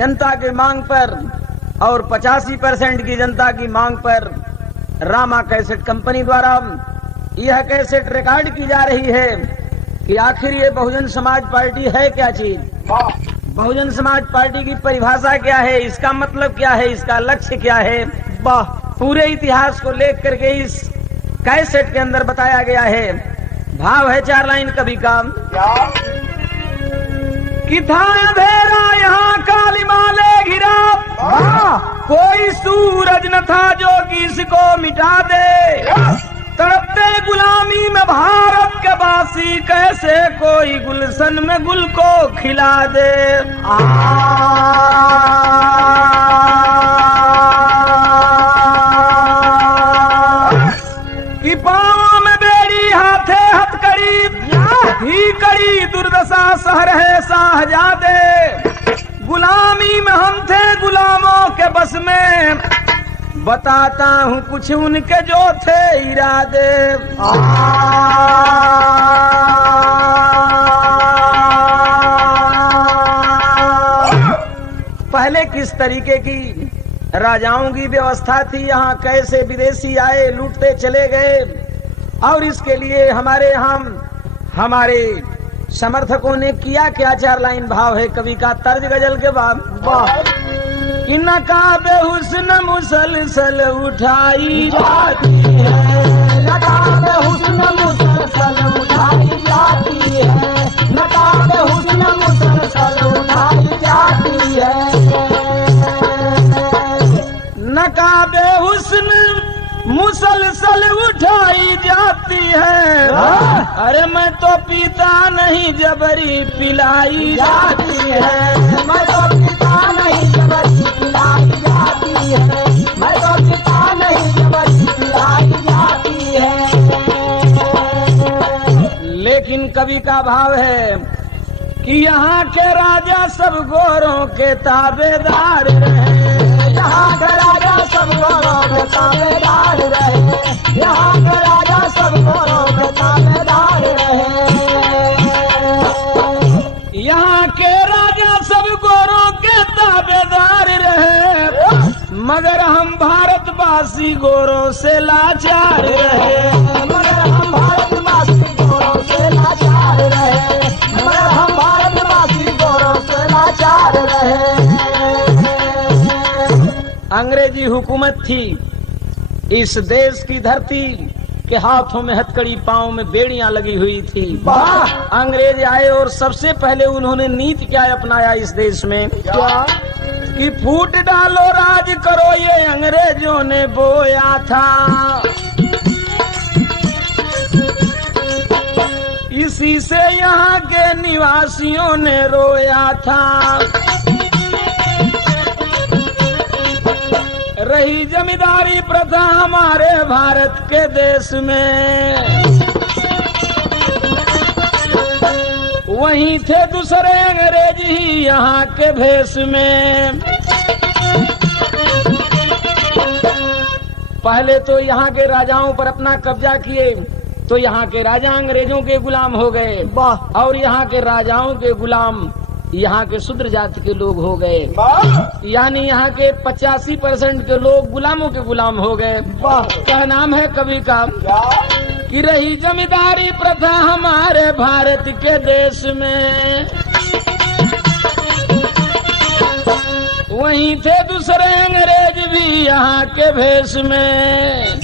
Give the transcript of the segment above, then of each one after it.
जनता की मांग पर और 85% की जनता की मांग पर रामा कैसेट कंपनी द्वारा यह कैसेट रिकॉर्ड की जा रही है कि आखिर ये बहुजन समाज पार्टी है क्या चीज, बहुजन समाज पार्टी की परिभाषा क्या है, इसका मतलब क्या है, इसका लक्ष्य क्या है। वाह, पूरे इतिहास को लेकर करके इस कैसेट के अंदर बताया गया है। भाव है 4 लाइन कवि का कि था अंधेरा यहाँ कालिमाले घिरा, कोई सूरज न था जो कि इसको मिटा दे, तड़पते गुलामी में भारत के बासी, कैसे कोई गुलशन में गुल को खिला दे। कि पाँव में बेड़ी हाथे हथकड़ी, ही कड़ी दुर्दशा सह रहे शाहजादे, गुलामी में हम थे गुलामों के बस में, बताता हूँ कुछ उनके जो थे इरादे। पहले किस तरीके की राजाओं की व्यवस्था थी, यहाँ कैसे विदेशी आए लूटते चले गए, और इसके लिए हमारे समर्थकों ने किया क्या। 4 लाइन भाव है कवि का तर्ज गजल के बाद। कि नकाबे हुस्न मुसलसल उठाई जाती है, नकाबे हुस्न मुसलसल उठाई जाती है, नकाबे हुस्न मुसलसल उठाई जाती है, नकाबे हुस्न मुसलसल उठाई जाती है। अरे मैं तो पीता नहीं जबरी पिलाई जाती है, मैं तो पीता नहीं जबरी पिलाई जाती है, मैं तो पीता नहीं जबरी पिलाई जाती है। लेकिन कवि का भाव है कि यहाँ के राजा सब गोरों के ताबेदार रहे, यहाँ के राजा सब गोरों के ताबेदार रहे, यहाँ के राजा सब गोरों के ताबेदार रहे, यहाँ के राजा सब गोरों के ताबेदार रहे, मगर हम भारतवासी गोरों से लाचार रहे, मगर हम भारतवासी गोरों से लाचार रहे, मगर हम भारतवासी गोरों से लाचार रहे। अंग्रेजी हुकूमत थी, इस देश की धरती के हाथों में हथकड़ी, पांव में बेड़ियां लगी हुई थी। अंग्रेज आए और सबसे पहले उन्होंने नीति क्या अपनाया इस देश में, क्या कि फूट डालो राज करो, ये अंग्रेजों ने बोया था, इसी से यहाँ के निवासियों ने रोया था। रही जमींदारी प्रथा हमारे भारत के देश में, वहीं थे दूसरे अंग्रेज ही यहाँ के भेष में। पहले तो यहाँ के राजाओं पर अपना कब्जा किए, तो यहाँ के राजा अंग्रेजों के गुलाम हो गए, और यहाँ के राजाओं के गुलाम यहाँ के शूद्र जाति के लोग हो गए, यानी यहाँ के 85% के लोग गुलामों के गुलाम हो गए। क्या नाम है कवि का कि रही जमींदारी प्रथा हमारे भारत के देश में, वहीं थे दूसरे अंग्रेज भी यहाँ के भेष में।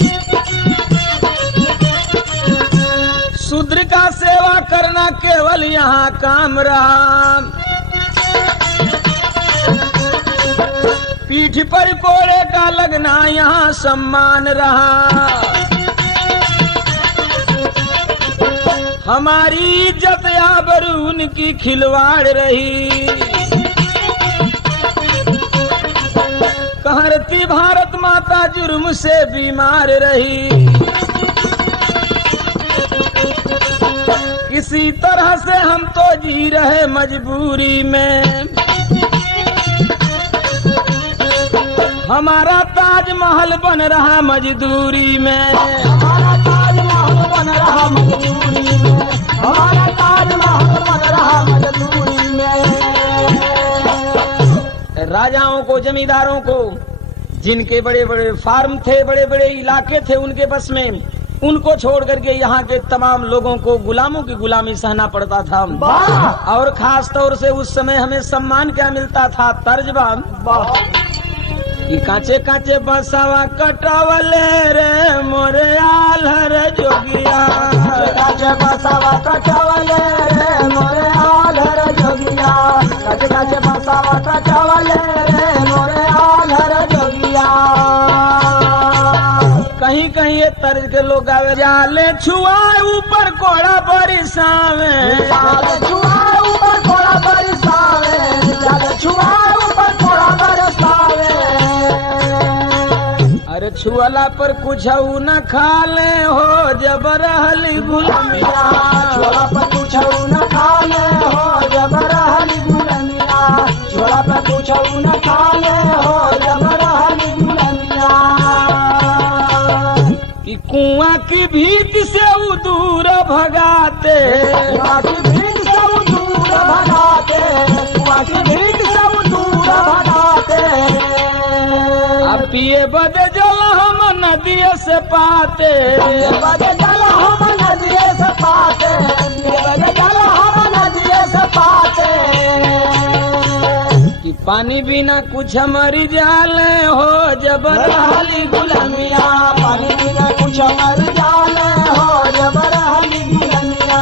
शूद्र का सेवा करना केवल यहाँ काम रहा, पीठ पर कोड़े का लगना यहाँ सम्मान रहा, हमारी इज्जत आबरू उनकी खिलवाड़ रही, कहरती भारत माता जुर्म से बीमार रही, किसी तरह से हम तो जी रहे मजबूरी में, हमारा ताजमहल बन रहा मजदूरी में, हमारा ताजमहल बन रहा मजदूरी में, हमारा ताजमहल बन रहा मजदूरी में। राजाओं को, जमींदारों को, जिनके बड़े बड़े फार्म थे, बड़े बड़े इलाके थे उनके बस में, उनको छोड़ करके यहाँ के तमाम लोगों को गुलामों की गुलामी सहना पड़ता था। और खास तौर से उस समय हमें सम्मान क्या मिलता था? तर्जबा कि कांचे कांचे बसावा कटावले रे मोरे आल्हर जोगिया, काचे बसावा कटावले रे मोरे आल्हर जोगिया, काचे काचे बसावा कटावले रे मोरे आल्हर जोगिया। कहीं कहीं ये तर्ज के लोग आवे, जाले छुआए ऊपर कोड़ा बरिसावे, जाले छुआए ऊपर कोड़ा बरिसावे, जाले छुआए ऊपर कोड़ा बरसावे। अरे छुअला पर कुछ न खाले हो जबर हली गुलामिया, छुअला पर कुछ न खाले हो जबर हली गुलामिया, छुअला पर कुछ न खाले हो जबर हली गुलामिया। कि कुआं की भीत से वो दूर भगाते, कुआं की भीत से वो दूर भगाते, कुआं की भीत से वो दूर भगाते। अब पिए बदे जल हम नदिया से पाते, पिए बदे जल हम नदिया से पाते, पिए बदे जल हम नदिया से पाते। कि पानी बिना कुछ मरी जाले हो जबर हली गुलामिया, पानी बिना कुछ मर जाले हो जबर हली गुलामिया,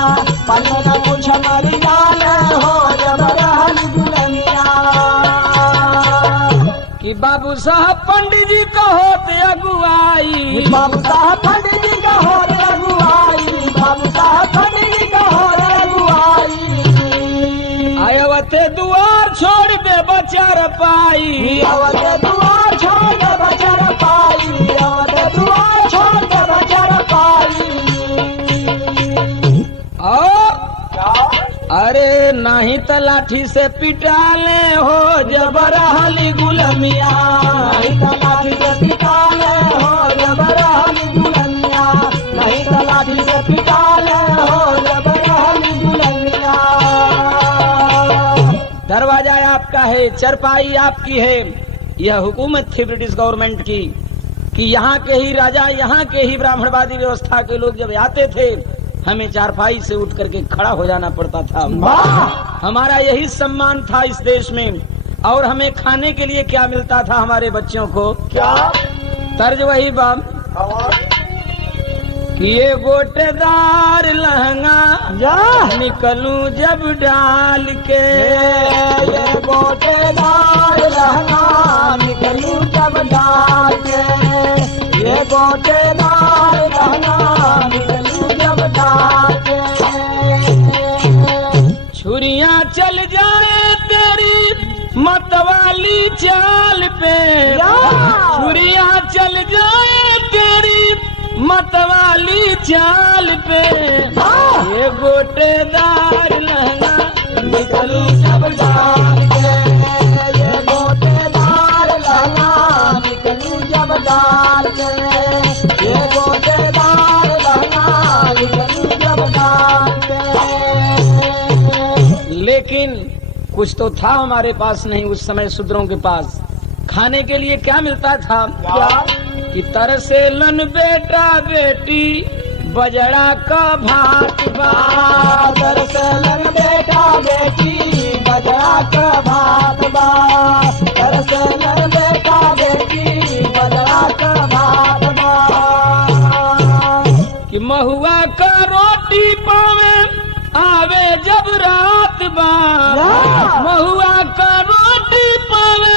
पानी बिना कुछ मर जाले हो जबर हली गुलामिया। कि बाबू साहब पंडित जी को होते अगुवाई, बाबू साहब पंडित जी का होते अगुवाई, बाबू साहब पंडित जी का होते अगुवाई। आयवते दुआर छोड़ दे बचार पाई, आवते दुआर छोड़ दे बचार पाई, आवते दुआर छोड़ दे बचार पाई। और अरे नहीं तो लाठी से पिटाले हो जबर हली गुलामिया, नहीं तो लाठी से पिटाले हो जबर हली गुलामिया, नहीं तो लाठी से पिटाले हो जबर हली गुलामिया। दरवाजा आपका है, चरपाई आपकी है। यह हुकूमत थी ब्रिटिश गवर्नमेंट की कि यहाँ के ही राजा, यहाँ के ही ब्राह्मणवादी व्यवस्था के लोग जब आते थे हमें चारपाई से उठ करके खड़ा हो जाना पड़ता था। हमारा यही सम्मान था इस देश में। और हमें खाने के लिए क्या मिलता था हमारे बच्चों को? क्या तर्ज वही बाम कि ये गोटेदार लहंगा निकलूं जब डाल के, ये गोटेदार लहंगा निकलूं जब डाल के, ये गोटेदार लहंगा निकलूं जब डाल के। छुरियां चल जाए तेरी मतवाली चाल पे, छुरियां चल जाए तेरी मतवाली चाल पे, ये गोटेदार लहंगा निकलूं जब डाल के, ये गोटेदार लहंगा निकलूं जब डाल के, ये गोटेदार लहंगा निकलूं जब डाल के। लेकिन कुछ तो था हमारे पास नहीं उस समय शूद्रों के पास। खाने के लिए क्या मिलता था? क्या कि तरसेलन बेटा बेटी बजड़ा का भात बा, तरसेलन बेटा बेटी बजड़ा का भात बा, तरसेलन बेटा बेटी बजड़ा का भात बा। कि महुआ का रोटी पावे आवे जब रात बा, महुआ का रोटी पावे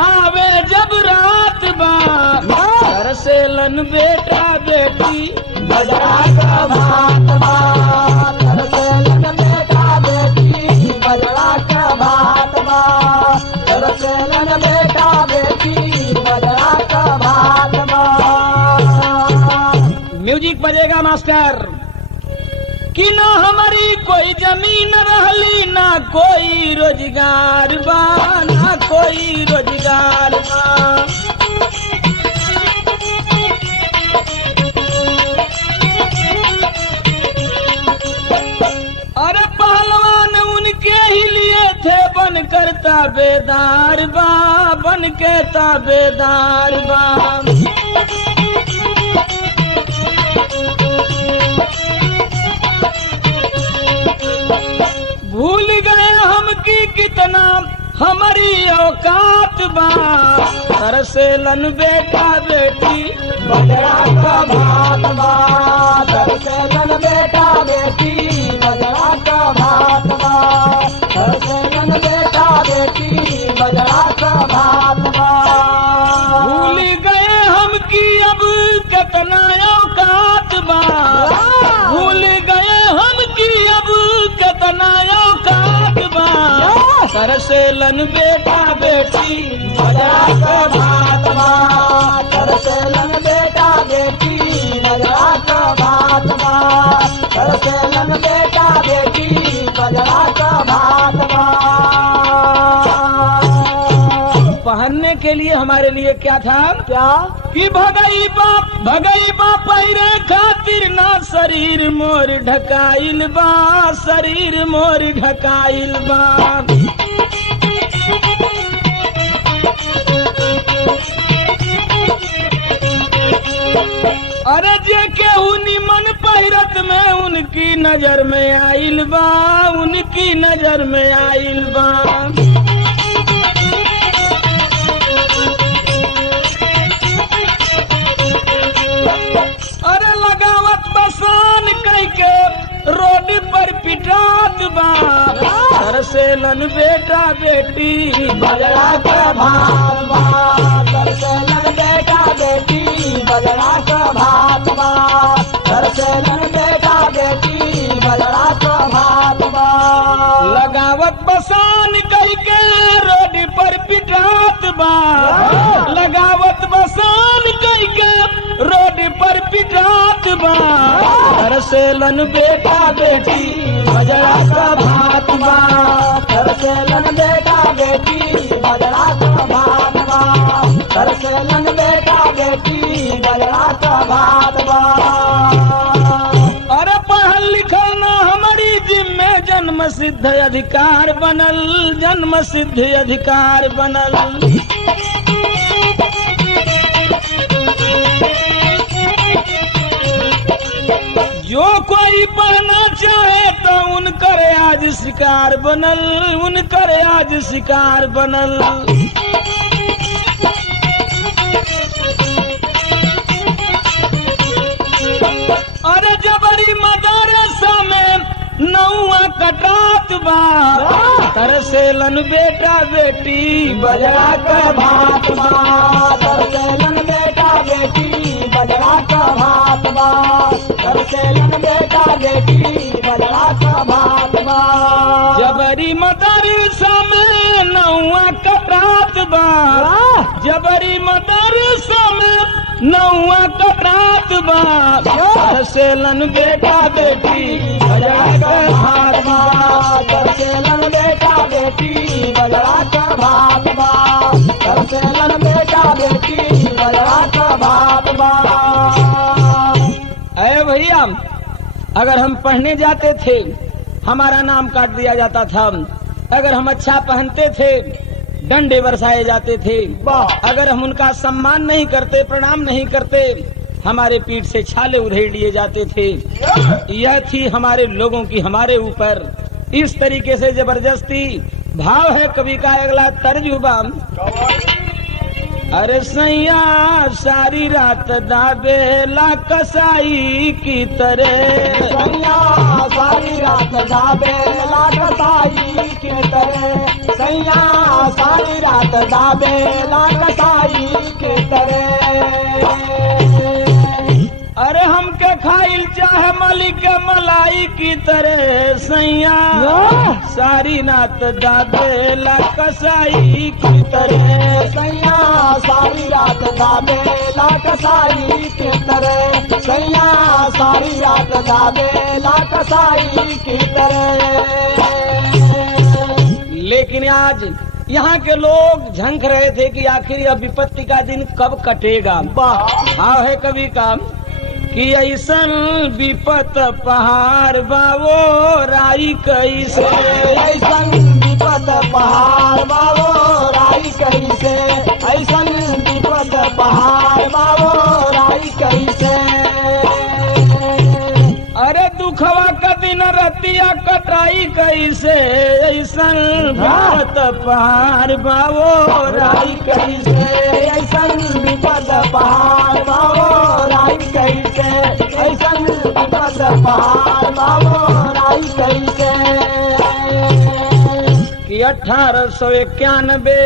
आवे जब रात बा, तरसेलन बेटा बेटी बजड़ा का भात बा, तरसेलन बेटा बेटी बजड़ा का भात बा, तरसेलन बेटा बेटी बजड़ा का भात बा। म्यूजिक बजेगा मास्टर। कि ना हमारी कोई जमीन रहली, ना कोई रोजगार बा, ना कोई रोजगार बा। अरे पहलवान उनके ही लिए थे बन बन कर ताबेदार बा, बन के ताबेदार बा। भूल गए हम की कितना हमारी औकात बा, तरसेलन बेटा बेटी बजरा का भात बा, तरसेलन बेटा बेटी बजरा का भात बा, तरसेलन बेटा बेटी बजरा का भात बा। भूल गए हम की अब कितना औकात बा, भूल गए हम की अब कितना औकात बा, तरसेलन बेटा बेटी बजरा का भात बा, तरसेलन बेटा बेटी बजरा का भात बा, तरसेलन बेटा बेटी बजरा का भात बा। पहनने के लिए हमारे लिए क्या था? क्या कि भगई बाप पैरे खातिर ना शरीर मोर ढकाइल बा, शरीर मोर ढकाइल बा। अरे जे केहू निमन पहिरत में उनकी नजर में आइल बा, उनकी नजर में आइल बा। अरे लगावत बसान कई के रोड पर पिटात बा, तरसेलन बेटा बेटी बजरा का भात बा, तरसेलन बेटा बेटी बजरा का भात बा, तरसेलन बेटा बेटी बजरा का भात बा। लगावत बसान कई के रोड पर पिटात बा, लगावत बसान कई के रोड पर पिटात बा, तरसेलन बेटा बेटी बजरा का भात बा, तरसेलन बेटा बेटी बजरा का भात बा, तरसेलन बेटा बेटी बजरा का भात बा। अरे पढ़ल लिखल ना हमारी जिम्मे जन्म सिद्ध अधिकार बनल, जन्म सिद्ध अधिकार बनल। जो कोई पढ़ना चाहे तो उनकर आज शिकार बनल, उनकर आज शिकार बनल। अरे जबरी मदरसा में नौआ कटात बा, तरसेलन बेटा बेटी बजरा का भात बा, तरसेलन बेटा बेटी बजरा का भात बा, तरसेलन बेटा बेटी बजरा का भात बा। जबरी मदरसा में नौआ कटात बा, जबरी मदरसा में नौआ कटात बा, तरसेलन बेटा बेटी बजरा का भात बा, तरसेलन बेटा बेटी बजरा का भात बा, तरसेलन बेटा बेटी बजरा का भात बा। अरे भैया, अगर हम पढ़ने जाते थे हमारा नाम काट दिया जाता था, अगर हम अच्छा पहनते थे डंडे बरसाए जाते थे, अगर हम उनका सम्मान नहीं करते, प्रणाम नहीं करते, हमारे पीठ से छाले उधेड़ लिए जाते थे। यह थी हमारे लोगों की हमारे ऊपर इस तरीके से जबरदस्ती। भाव है कवि का अगला तर्जुबा। अरे सैया सारी रात दाबेला कसाई की तरह, सैया सारी रात दाबेला कसाई की तरह, सैया सारी रात दाबेला कसाई की तरह। अरे हमके खाइल चाहे मलिक मलाई की तरह, सैया सारी रात दाबेला कसाई की तरह, सैया सारी रात दाबेला कसाई की तरह, सैया सारी रात दाबेला कसाई की तरह। लेकिन आज यहाँ के लोग झंक रहे थे कि आखिर यह विपत्ति का दिन कब कटेगा। भाव है कवि का कि ऐसन विपत पहाड़ बावो राई कैसे, ऐसन विपत पहाड़ पहाड़ बाबो राई कैसे। अरे दुखवा का दिन रतिया कटाई कैसे, ऐसन विपत पहाड़ बाबो राई कैसे, ऐसन विपद पहाड़ बाबो राई कैसे, ऐसन विपद पहाड़ बाबो राई कैसे। कि 1891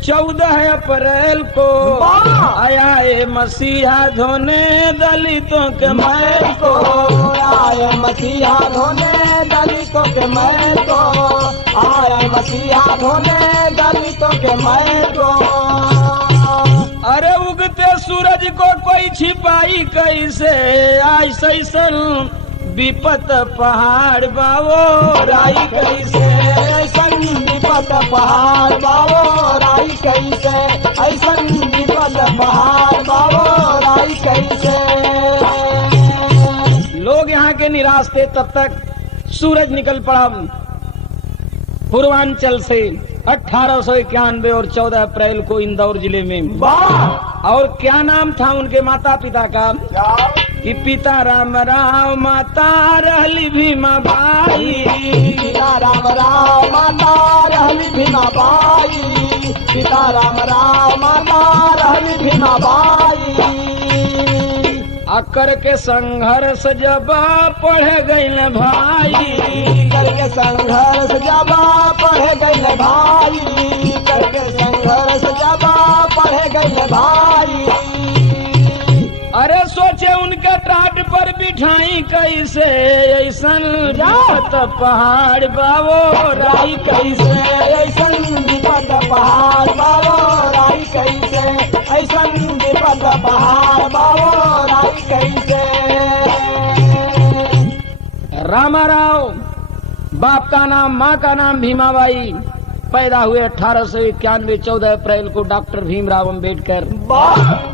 14 अप्रैल को आया है मसीहा धोने दलितों के मैल को। आया मसीहा धोने दलितों के मैल को, आया मसीहा धोने दलितों के मैल को। अरे उगते सूरज को कोई छिपाई कैसे, ऐसन विपत पहाड़ बाबो राई कैसे, ऐसन विपद पहाड़ बाबो राई कैसे, ऐसन विपद पहाड़ बाबो राई कैसे। लोग यहाँ के निराश थे। तब तक सूरज निकल पड़ा पूर्वांचल से 1891 और 14 अप्रैल को इंदौर जिले में। और क्या नाम था उनके माता पिता का? कि पिता राम राव, माता रहली भीमा बाई। पिता राम राव, माता रहली भीमा बाई। पिता राम राव, माता रहली भीमा बाई। अकर के संघर्ष जब पढ़ गईल भाई, करके संघर्ष जब पढ़ गईल भाई, करके संघर्ष जब पढ़ गईल भाई। अरे सोचे उनके टाट पर बिठाई कैसे, ऐसन विपत पहाड़ बाबो राई कैसे, ऐसन विपद पहाड़ बाबो राई कैसे, ऐसन विपद पहाड़ बाबो राई कैसे। रामाराव बाप का नाम, माँ का नाम भीमाबाई। पैदा हुए 1891 14 अप्रैल को डॉक्टर भीमराव अंबेडकर।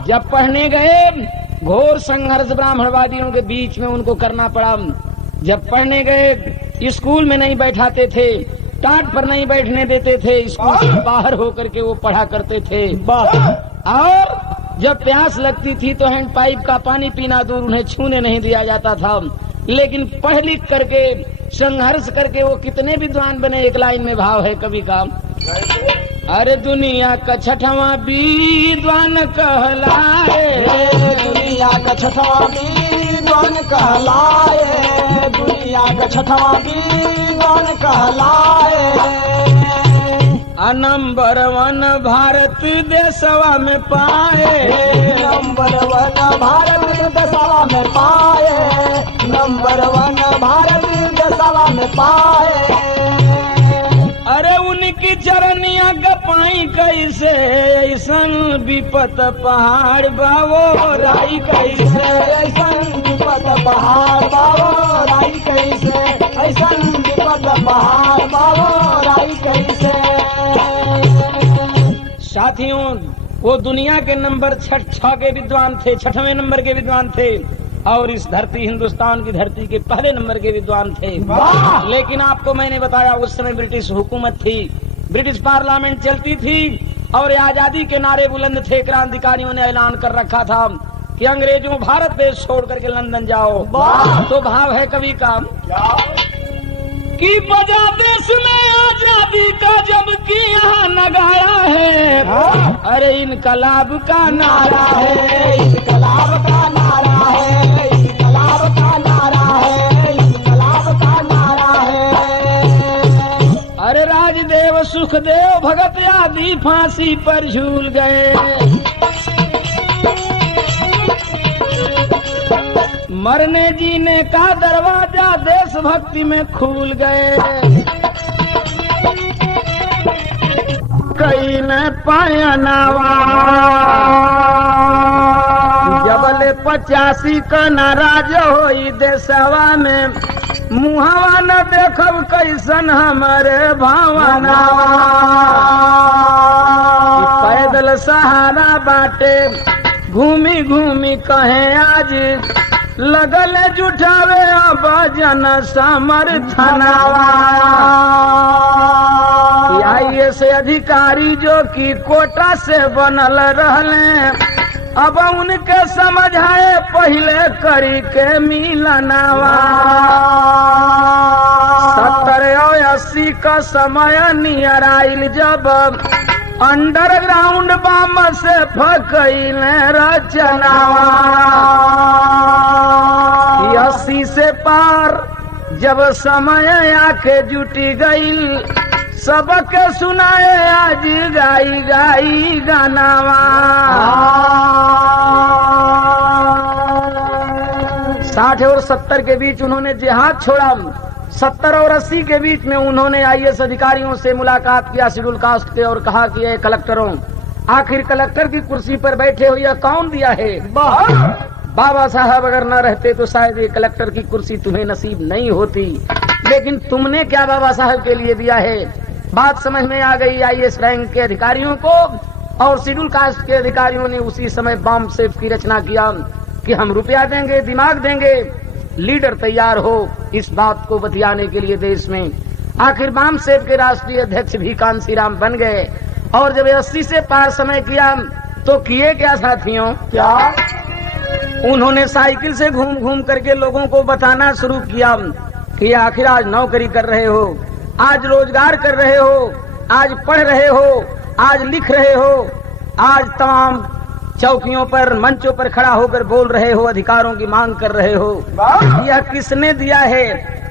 जब पढ़ने गए घोर संघर्ष ब्राह्मणवादियों के बीच में उनको करना पड़ा। जब पढ़ने गए स्कूल में नहीं बैठाते थे, टाट पर नहीं बैठने देते थे, स्कूल से बाहर होकर के वो पढ़ा करते थे। और जब प्यास लगती थी तो हैंड पाइप का पानी पीना दूर, उन्हें छूने नहीं दिया जाता था। लेकिन पढ़ लिख करके संघर्ष करके वो कितने विद्वान बने। एक लाइन में भाव है कवि का, अरे दुनिया का छठवां विद्वान कहलाए, दुनिया का छठवां विद्वान कहलाए, दुनिया का छठवां विद्वान कहलाए। नंबर 1 भारत देशवा में पाए, नंबर 1 भारत देशवा में पाए, नंबर 1 भारत देशवा में पाए। अरे उनकी चरनिया गपाई कैसे, ऐसन विपत पहाड़ बाबो राई कैसे, ऐसन विपद पहाड़ बाबो राई कैसे, ऐसन विपद पहाड़ बाबो राई कैसे। साथियों, वो दुनिया के नंबर 6 के विद्वान थे, 6वें नंबर के विद्वान थे। और इस धरती, हिंदुस्तान की धरती के पहले नंबर के विद्वान थे। लेकिन आपको मैंने बताया उस समय ब्रिटिश हुकूमत थी, ब्रिटिश पार्लियामेंट चलती थी और आजादी के नारे बुलंद थे। क्रांतिकारियों ने ऐलान कर रखा था कि अंग्रेजों भारत देश छोड़ करके लंदन जाओ। तो भाव है कवि का कि बजा देश में आजादी का जबकि यहाँ नगाड़ा है, अरे इनकलाब का नारा है, इनकलाब का नारा है, इनकलाब का नारा है, इनकलाब का नारा है। अरे राजदेव सुखदेव भगत आदि फांसी पर झूल गए, मरने जीने का दरवाजा देशभक्ति में खुल गए। कई न पाया नावा जबले 85 का नाराज होई देशवा में, मुहवा न देखब कैसन हमारे भावना। पैदल सहारा बाटे घूमी घूमी कहे आज, लगल जुटावे अब जन समर्थनवा। IAS अधिकारी जो की कोटा से बनल रहले, अब उनके समझाए पहले करी के मिलनावा 70 और 80 का समय नियर आइल जब अंडरग्राउंड बम से फकैल रचनावा 80 से पार जब समय आके जुटी गईल सबके सुनाए आज गाई गाई गानावा 60 और 70 के बीच उन्होंने जिहाद छोड़ा 70 और 80 के बीच में उन्होंने आईएएस अधिकारियों से मुलाकात किया शेड्यूल कास्ट के और कहा कि ये कलेक्टरों आखिर कलेक्टर की कुर्सी पर बैठे हो यह कौन दिया है बाबा साहब अगर न रहते तो शायद ये कलेक्टर की कुर्सी तुम्हें नसीब नहीं होती लेकिन तुमने क्या बाबा साहब के लिए दिया है बात समझ में आ गई आईएएस रैंक के अधिकारियों को और शेड्यूल कास्ट के अधिकारियों ने उसी समय बम सेफ की रचना किया कि हम रुपया देंगे दिमाग देंगे लीडर तैयार हो इस बात को बतियाने के लिए देश में आखिर बम सेफ के राष्ट्रीय अध्यक्ष भी कांसीराम बन गए और जब 80 से पार समय किया तो किए क्या साथियों क्या उन्होंने साइकिल से घूम घूम करके लोगों को बताना शुरू किया कि आखिर आज नौकरी कर रहे हो आज रोजगार कर रहे हो आज पढ़ रहे हो आज लिख रहे हो आज तमाम चौकियों पर मंचों पर खड़ा होकर बोल रहे हो अधिकारों की मांग कर रहे हो यह किसने दिया है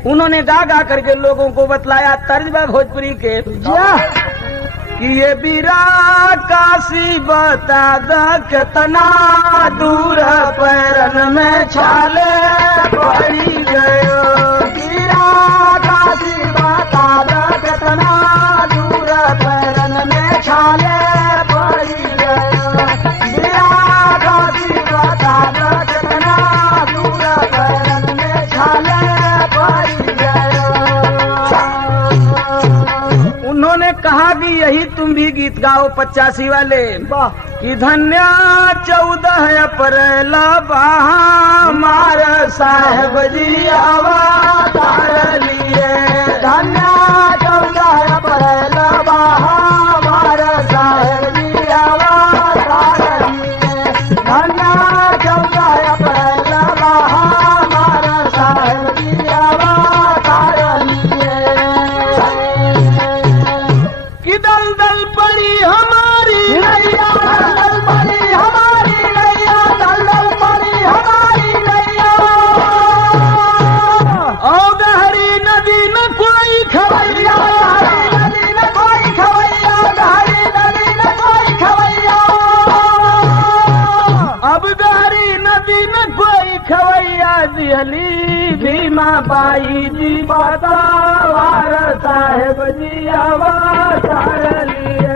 उन्होंने गा गा करके लोगों को बतलाया तर्जबा भोजपुरी के कि ये बीरा काशी बता द कितना दूर पैरन में छाले पड़ी गयो बीरा काशी बता द कितना दूर पैरन में छाले पड़ी गयो बीरा काशी बता द कितना दूर पैरन में छाले पड़ी गयो उन्होंने कहा कि यही तुम भी गीत गाओ 85 वाले कि धन्य 14 अप्रैल हमार साहेब जी अवतार लिए धन्य 14 अप्रैल हमार साहेब जी अवतार लिए धन्य 14 अप्रैल हमार साहेब जी अवतार लिए कि दल दल पड़ी हमारी नैया दलदल पड़ी हमारी नैया दलदल पड़ी हमारी नैया और गहरी नदी न कोई खवैया गहरी नदी न कोई खवैया गहरी नदी न कोई खवैया अब गहरी नदी न कोई खवैया दिहली भीमा बाई जी बतावार साहेब जी अवतार लिए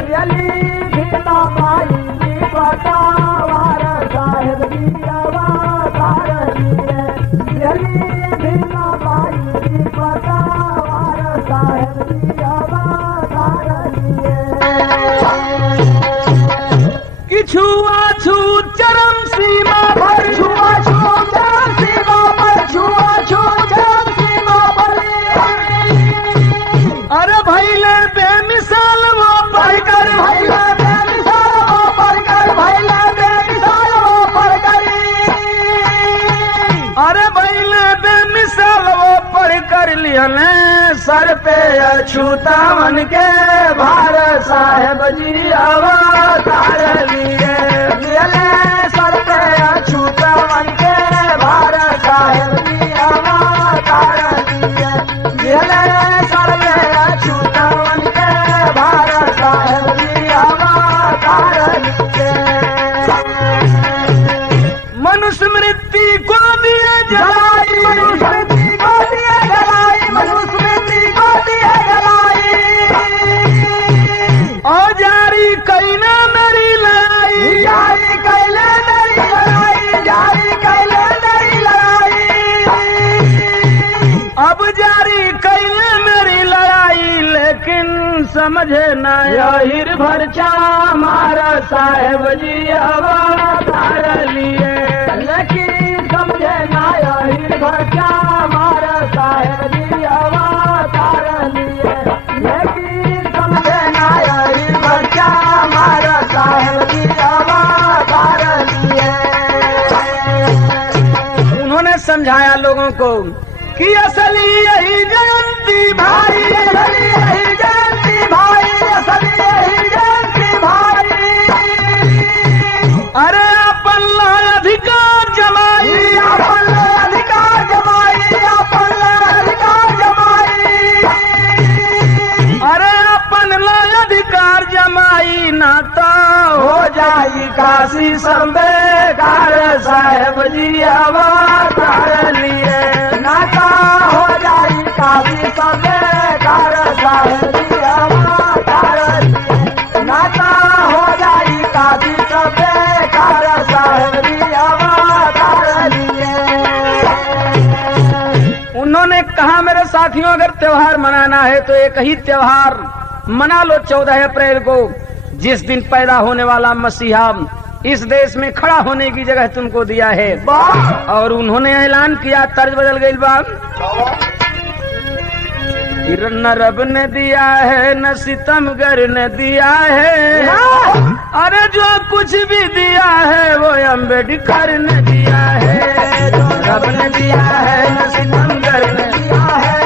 दिहली भीमा बाई जी बतावार साहेब जी अवतार लिए दिहली भीमा बाई जी बतावार साहेब जी अवतार लिए कि छुआछूत चरम सीमा पर छुआछूत चरम सीमा पर छुआछूत चरम सीमा पर अरे भैले बेमिसाल वो पढ़कर भैया बेमिसाल वो पढ़कर भैया बेमिसाल वो पढ़कर अरे भैले बेमिसाल वो पढ़ कर लिहने सर पे अछूतावन के भारत साहेब जी अवतार लिए लिहले सर पे अछूतावन के भारत साहेब जी अवतार लिए लिहले सर पे अछूतावन के भारत साहेब जी अवतार लिए मनुस्मृति को दिए जलाई मनुस्मृति को दिए जलाई मनुस्मृति को दिए जलाई और जारी कैले मेरी लड़ाई जारी कैले मेरी लड़ाई जारी कैले मेरी लड़ाई अब जारी कैले मेरी लड़ाई लेकिन समझे ना यही भरचा हमारा साहेब जी अवतार लिए लेकिन समझे ना यही भरचा हमारा साहेब जी अवतार लिए लेकिन समझे ना यही भरचा हमारा साहेब जी अवतार को कि असली यही जयंती भाई, असली यही जयंती भाई, असली यही जयंती भाई। अरे अपन अधिकार जमाई, अपन अधिकार जमाई, अपन अधिकार जमाई। अरे अपन अधिकार जमाई नाता हो जाई काशी संबेकार साहेब जी अवतार लिए। नाता हो जाई काशी संबेकार साहेब जी अवतार लिए। नाता हो जाई काशी संबेकार साहेब जी अवतार लिए। उन्होंने कहा मेरे साथियों अगर त्योहार मनाना है तो एक ही त्योहार मना लो 14 अप्रैल को, जिस दिन पैदा होने वाला मसीहा इस देश में खड़ा होने की जगह तुमको दिया है। और उन्होंने ऐलान किया, तर्ज बदल गई बात, न रब ने दिया है न सितमगर ने दिया है, अरे जो कुछ भी दिया है वो अम्बेडकर ने दिया है। जो रब ने दिया है न सितमगर ने दिया है,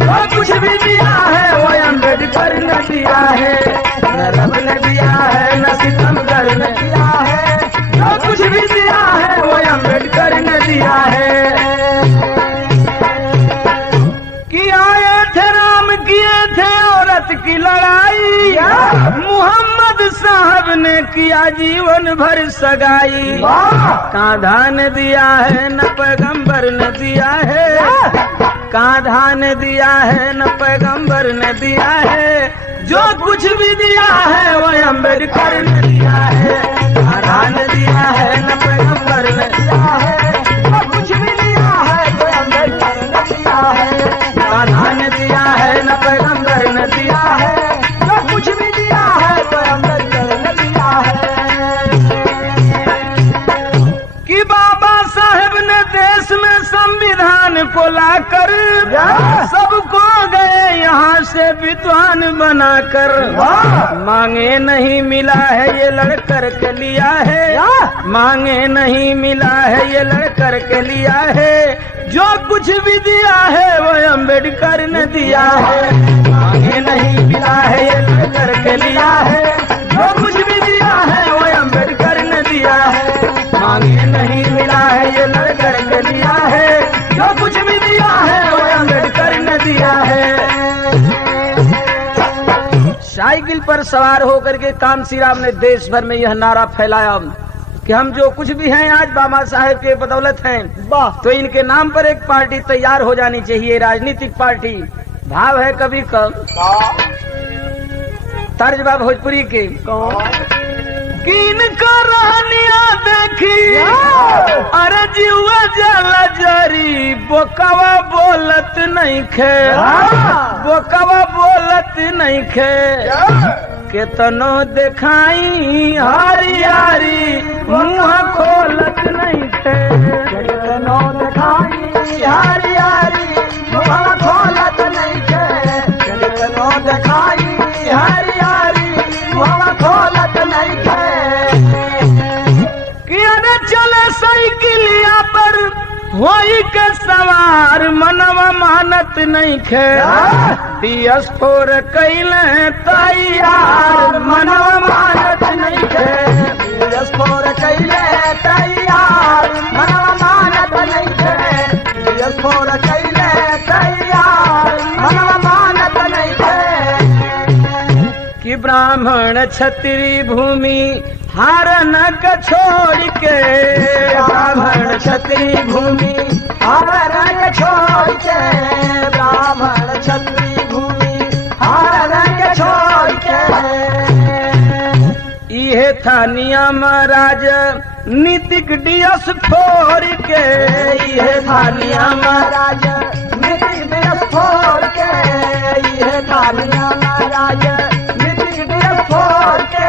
जो कुछ भी दिया है वो अम्बेडकर ने दिया है। न रब ने दिया है न सितमगर ने दिया है, जो कुछ भी दिया है वो अम्बेडकर ने दिया है। कि आए थे राम किए थे औरत की लड़ाई, मोहम्मद साहब ने किया जीवन भर सगाई। कांधा ने दिया है न पैगंबर ने दिया है, कांधा ने दिया है न पैगंबर ने दिया है, जो कुछ भी दिया है वो अम्बेडकर ने दिया है। कांधा ने दिया है न पैगंबर ने दिया है, जो कुछ भी दिया है वो अम्बेडकर ने दिया है। कान्हा ने दिया है न पैगंबर ने दिया है, जो कुछ भी दिया है वो अम्बेडकर ने दिया है। कि बाबा साहेब ने देश में संविधान को लाकर सबको गए यहाँ से विद्वान बनाकर। मांगे नहीं मिला है ये लड़कर के लिया है, मांगे नहीं मिला है ये लड़कर के लिया है, जो कुछ भी दिया है वो अम्बेडकर ने दिया है। मांगे नहीं मिला है ये लड़कर के लिया है, जो कुछ भी दिया है वो अम्बेडकर ने दिया है। मांगे नहीं मिला है ये लड़कर के लिया है, जो कुछ भी दिया है वो अम्बेडकर ने दिया है। साइकिल पर सवार होकर के कामसीराम ने देश भर में यह नारा फैलाया कि हम जो कुछ भी हैं आज बाबा साहेब के बदौलत हैं, तो इनके नाम पर एक पार्टी तैयार हो जानी चाहिए, राजनीतिक पार्टी। भाव है कभी कम तर्जबा भोजपुरी के कि इनका रहनिया देखी अरे जीवा जला जरी, बोकावा बोलत नहीं खे, बोकावा बोलत नहीं खे, केतनो देखाई हारी हारी मुँह खोलत नहीं थे। केतनो देखाई हारी हारी मुँह खोलत नहीं थे, केतनो देखाई हारी हारी मुँह खोलत नहीं थे। कि अरे चले साइकिलिया पर होई के सवार मनवा मानत नहीं खे, DS4 कैले तैयार मनवा मानत नहीं खे। DS4 कैले तैयार मनवा मानत नहीं थे, DS4 कैले तैयार मनवा मानत नहीं थे। कि ब्राह्मण क्षत्रिय भूमि हारन का छोड़ के, ब्राह्मण क्षत्रिय भूमि हारन का छोड़ के, ब्राह्मण क्षत्रिय भूमि हारन का छोड़ के। इहे था नियम राज नीतिक DS4 के, इहे था नियम राज नीतिक DS4 के, इहे था नियम राज नीतिक DS4 के।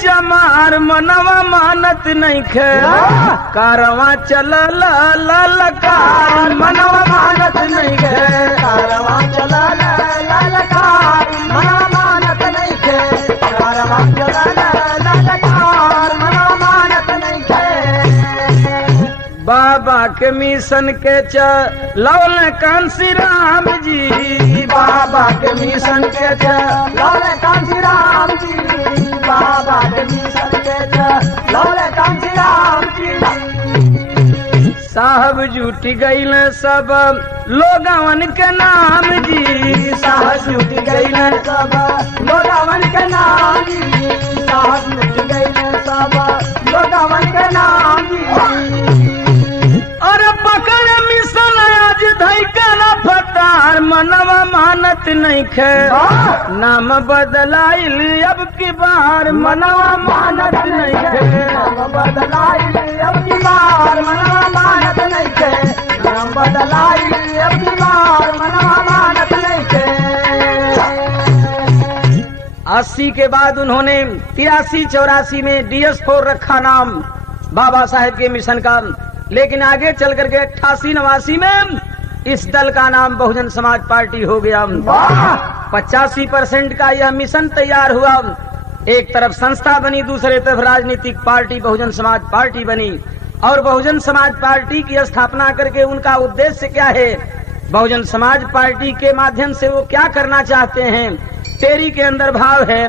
चमार मनवा मानत नहीं खे, कारवा चल ललकार मनवा मानत नहीं खे, कारवा चल ललकार मनवा मानत नहीं खे, कारवा चल ललकार मनवा मानत नहीं खे। के मिशन के चलौल कांसी राम जी, बाबा के मिशन के लौले कांची राम जी, बाबा के मिशन के लौले कांची राम जी। साहब जुट गईल सब लोगवन के नाम जी, साहब जुट गई सब लोगवन के नाम जी, साहब जुट गई सब लोगवन के नाम जी। और पकड़ मिशन आज धई कर फतार, मनवा मानत नहीं खे नाम बदलाइल अब की बार, मनवा मानत नहीं खे बदलाई अब की बार, मनवा मानत नहीं थे, नाम बदलाई अब की बार, मनवा मानत नहीं थे। 80 के बाद उन्होंने 83-84 में DS4 रखा नाम बाबा साहेब के मिशन का, लेकिन आगे चल करके 88-89 में इस दल का नाम बहुजन समाज पार्टी हो गया। 85% का यह मिशन तैयार हुआ। एक तरफ संस्था बनी, दूसरे तरफ राजनीतिक पार्टी बहुजन समाज पार्टी बनी। और बहुजन समाज पार्टी की स्थापना करके उनका उद्देश्य क्या है, बहुजन समाज पार्टी के माध्यम से वो क्या करना चाहते हैं। तेरी के अंदर भाव है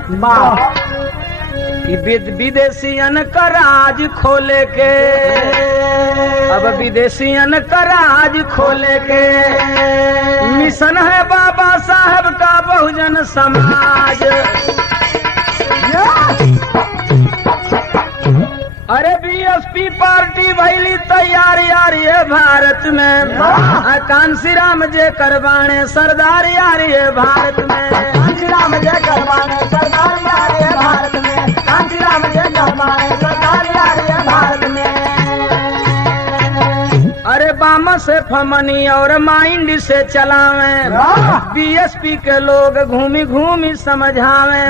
कि विदेशियन का राज खोले के, अब विदेशियन का राज खोले के मिशन है बाबा साहब का बहुजन समाज। अरे बीएसपी पार्टी भैली तैयार यार ये भारत में, कांसी राम जे करवाने सरदार यार ये भारत में, कांची राम जय करवाने सरदार यार ये भारत में, कांची राम जय करवाने सरदार यार ये भारत में। अरे बाम से फमनी और माइंड से चलावे, बीएसपी के लोग घूमी घूमी समझावे,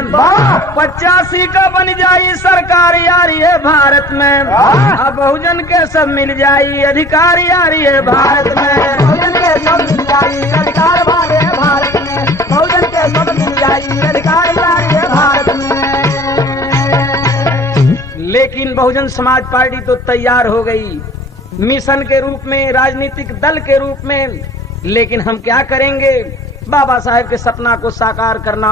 85 का बन जाई सरकार यार ये भारत में, अब बहुजन के सब मिल जाई अधिकार यार ये भारत में, बहुजन के सब मिल जाई अधिकार वाले भारत में, बहुजन के सब मिल जाई अधिकार यार ये भारत में। लेकिन बहुजन समाज पार्टी तो तैयार हो गई मिशन के रूप में, राजनीतिक दल के रूप में, लेकिन हम क्या करेंगे, बाबा साहेब के सपना को साकार करना,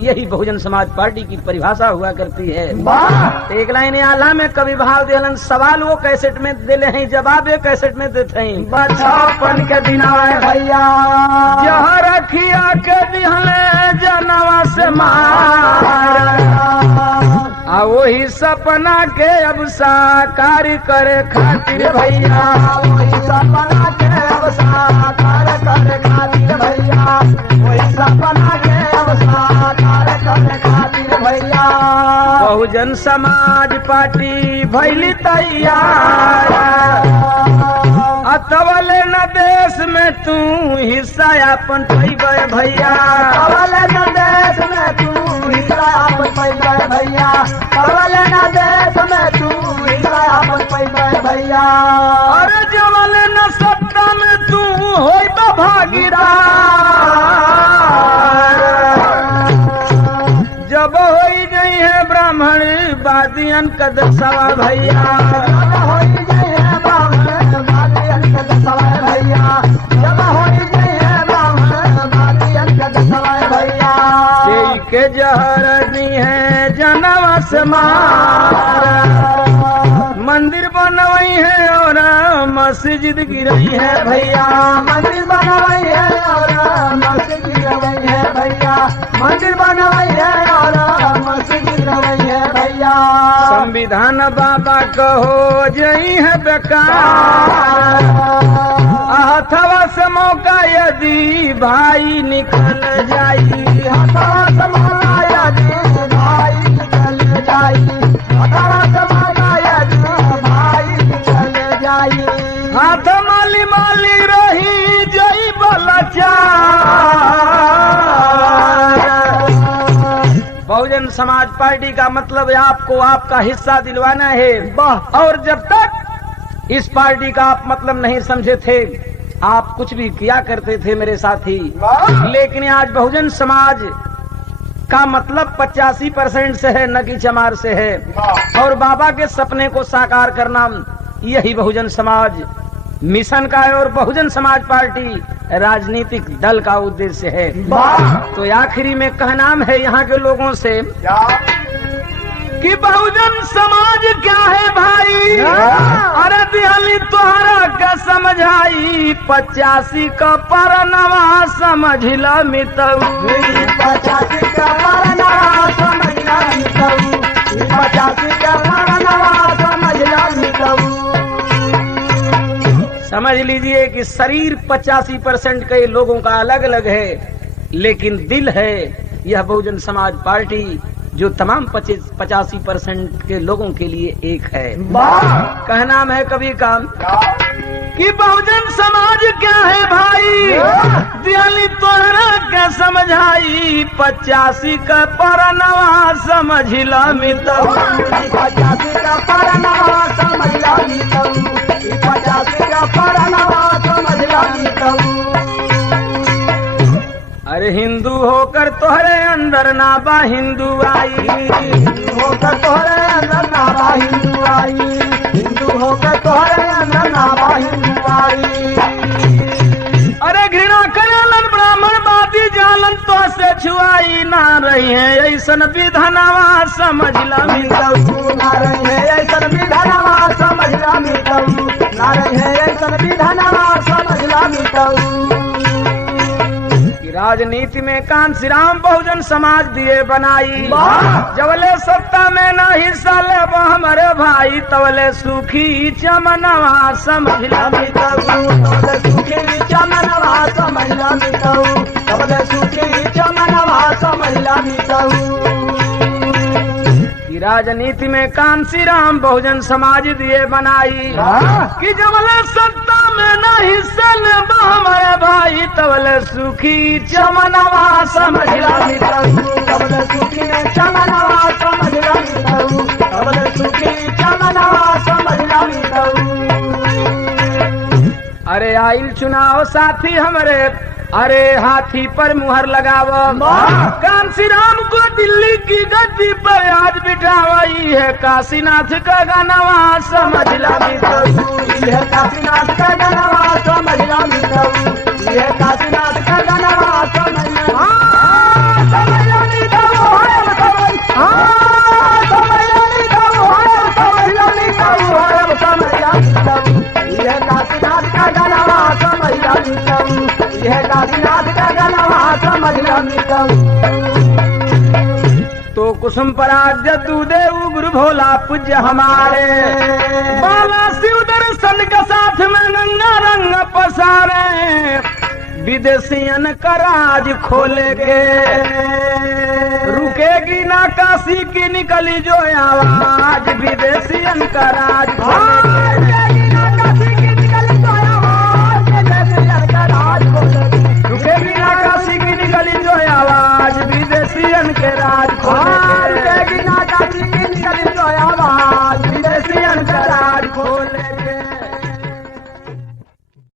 यही बहुजन समाज पार्टी की परिभाषा हुआ करती है। एक लाइन आला में कवि भाव दिलन, सवाल वो कैसेट में दिले हैं, जवाब ये कैसेट में देते हैं। बचपन के दिना भैया जहाँ रखिया के दिहले जनवा से मार, आ वही सपना के अब साकार करे खातिर भैया, वही सपना के अब साकार करे खातिर भैया, वही सपना के अब साकार करे खातिर भैया। बहुजन समाज पार्टी भैली तैयार, अतवले न देश में तू हिस्सा अपन पैबे भैया, अतवले न देश में तू हिस्सा अपन पैबे भैया, अतवले न देश में तू हिस्सा अपन पैबे भैया। अरे जवले न सत्ता में तू होइबे भागीदार, जब होई गई है ब्राह्मण बादियन कद सवा भैया, जब होई गई है ब्राह्मण बादियन कद सवा भैया, जब होई गई है ब्राह्मण बादियन कद सवा भैया। देई के जहर दी है जनवा से मार, मंदिर बनवाई है और मस्जिद गिरई है भैया, मंदिर बनवाई है और मस्जिद गिरई है भैया, मंदिर बनवाई है और मस्जिद गिरई है भैया। संविधान बाबा कहो जई है बेकार, हथवा से मौका यदि भाई निकल जाई, हथवा से मौका यदि भाई निकल जाई, हथवा से मौका यदि भाई निकल जाई। हाथ माली माली रही जई बलचार। बहुजन समाज पार्टी का मतलब है आपको आपका हिस्सा दिलवाना है, और जब तक इस पार्टी का आप मतलब नहीं समझे थे, आप कुछ भी किया करते थे मेरे साथी, लेकिन आज बहुजन समाज का मतलब 85% से है, न कि चमार से है, और बाबा के सपने को साकार करना यही बहुजन समाज मिशन का है और बहुजन समाज पार्टी राजनीतिक दल का उद्देश्य है। तो आखिरी में कहनाम है यहाँ के लोगों से कि बहुजन समाज क्या है भाई, अरे दिहली तोहरा का समझाई 85 का परनवा समझ ला मितऊ, 85 का परनवा समझ ला मितऊ, 85 का परनवा समझ ला मितऊ। समझ लीजिए कि शरीर 85% के लोगों का अलग अलग है, लेकिन दिल है यह बहुजन समाज पार्टी जो तमाम 85% के लोगों के लिए एक है। कहना है कभी का कि बहुजन समाज क्या है भाई, दिहली तोहरा के समझाई 85 का परनवा समझ ला मितऊ, 85 का परनवा समझ ला मितऊ, 85 का परनवा समझ ला मितऊ। अरे हिंदू होकर तोहरे अंदर ना बा हिंदू आई, हिंदू होकर तोहरे अंदर ना बा हिंदू आई, हिंदू होकर तोहरे अंदर ना बा हिंदू आई। अरे घृणा करेलन ब्राह्मण बाती जालन तो से छुआई ना रही है ऐसन विधानवा समझ ला मितऊ, ना रही है ऐसन विधानवा समझ ला मितऊ, ना रही है ऐसन विधानवा समझ ला मितऊ। राजनीति में कांशीराम बहुजन समाज दिए बनाई, जबले सत्ता में न हिस्सा ले हमारे भाई तबले सुखी चमनवा समझ ला मितऊ, तबले सुखी चमनवा समझ ला मितऊ, तबले सुखी चमनवा समझ ला मितऊ। राजनीति में कांशीराम बहुजन समाज दिए बनाई कि जबले सत्ता में न हिस्सा ले हमारे भाई तबले सुखी चमनवा समझ ला मितऊ, तबले सुखी चमनवा समझ ला मितऊ, तबले सुखी चमनवा समझ ला मितऊ। अरे आइल चुनाव साथी हमरे, अरे हाथी पर मुहर लगाव, कांशीराम को दिल्ली की गद्दी पर आज बिठावाई है काशीनाथ का गानवा समझ ला मितऊ, यह काशीनाथ का गानवा समझ ला मितऊ, यह काशीनाथ का गानवा समझ ला मितऊ, यह काशीनाथ का गानवा समझ ला मितऊ, यह काशीनाथ का गानवा समझ ला मितऊ। तो कुसुम पराग जदू देव गुरु भोला पूज्य हमारे, बाला शिव दर्शन के साथ में गंगा रंग पसारे, विदेशियन का राज खोले के रुकेगी ना काशी की निकली जो आवाज, विदेशियन का राज खोले के।